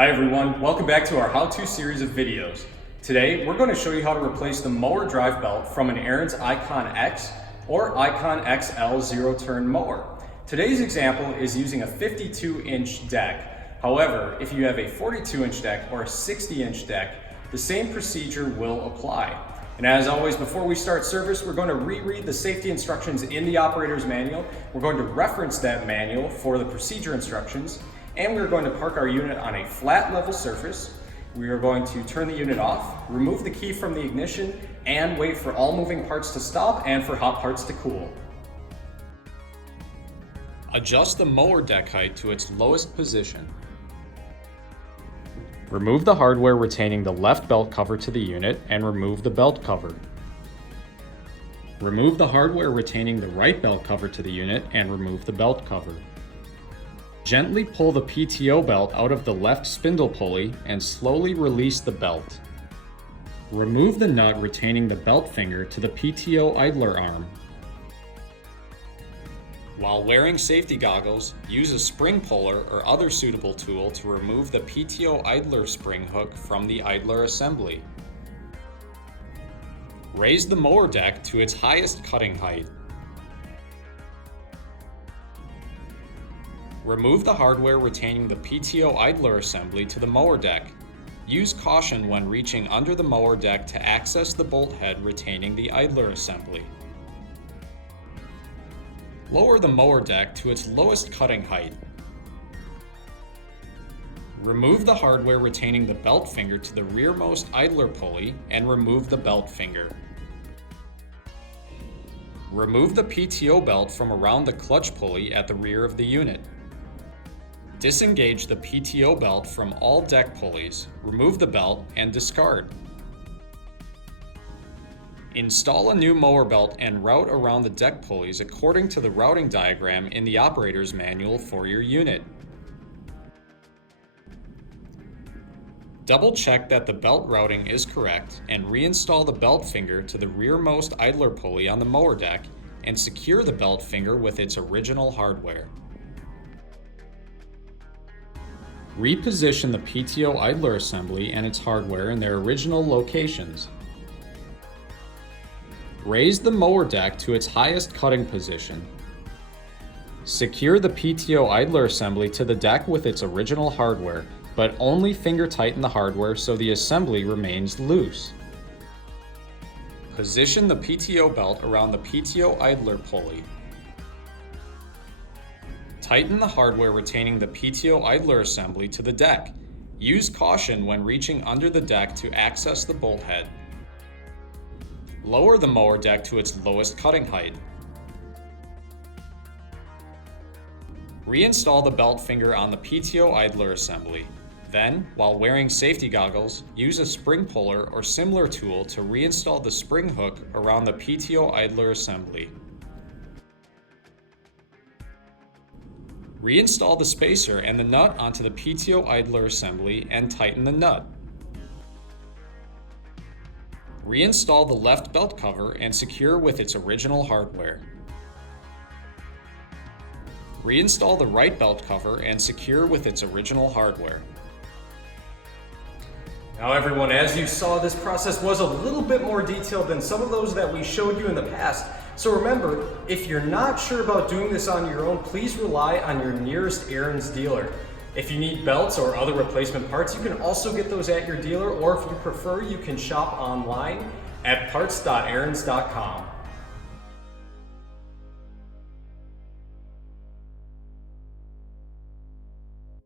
Hi everyone, welcome back to our how-to series of videos. Today we're going to show you how to replace the mower drive belt from an Ariens IKON X or IKON XL zero-turn mower. Today's example is using a 52-inch deck. However, if you have a 42-inch deck or a 60-inch deck, the same procedure will apply. And as always, before we start service, we're going to reread the safety instructions in the operator's manual. We're going to reference that manual for the procedure instructions. And we're going to park our unit on a flat level surface. We are going to turn the unit off, remove the key from the ignition, and wait for all moving parts to stop and for hot parts to cool. Adjust the mower deck height to its lowest position. Remove the hardware retaining the left belt cover to the unit and remove the belt cover. Remove the hardware retaining the right belt cover to the unit and remove the belt cover. Gently pull the PTO belt out of the left spindle pulley and slowly release the belt. Remove the nut retaining the belt finger to the PTO idler arm. While wearing safety goggles, use a spring puller or other suitable tool to remove the PTO idler spring hook from the idler assembly. Raise the mower deck to its highest cutting height. Remove the hardware retaining the PTO idler assembly to the mower deck. Use caution when reaching under the mower deck to access the bolt head retaining the idler assembly. Lower the mower deck to its lowest cutting height. Remove the hardware retaining the belt finger to the rearmost idler pulley and remove the belt finger. Remove the PTO belt from around the clutch pulley at the rear of the unit. Disengage the PTO belt from all deck pulleys, remove the belt, and discard. Install a new mower belt and route around the deck pulleys according to the routing diagram in the operator's manual for your unit. Double check that the belt routing is correct and reinstall the belt finger to the rearmost idler pulley on the mower deck and secure the belt finger with its original hardware. Reposition the PTO idler assembly and its hardware in their original locations. Raise the mower deck to its highest cutting position. Secure the PTO idler assembly to the deck with its original hardware, but only finger tighten the hardware so the assembly remains loose. Position the PTO belt around the PTO idler pulley. Tighten the hardware retaining the PTO idler assembly to the deck. Use caution when reaching under the deck to access the bolt head. Lower the mower deck to its lowest cutting height. Reinstall the belt finger on the PTO idler assembly. Then, while wearing safety goggles, use a spring puller or similar tool to reinstall the spring hook around the PTO idler assembly. Reinstall the spacer and the nut onto the PTO idler assembly and tighten the nut. Reinstall the left belt cover and secure with its original hardware. Reinstall the right belt cover and secure with its original hardware. Now everyone, as you saw, this process was a little bit more detailed than some of those that we showed you in the past. So remember, if you're not sure about doing this on your own, please rely on your nearest Ariens dealer. If you need belts or other replacement parts, you can also get those at your dealer, or if you prefer, you can shop online at parts.ariens.com.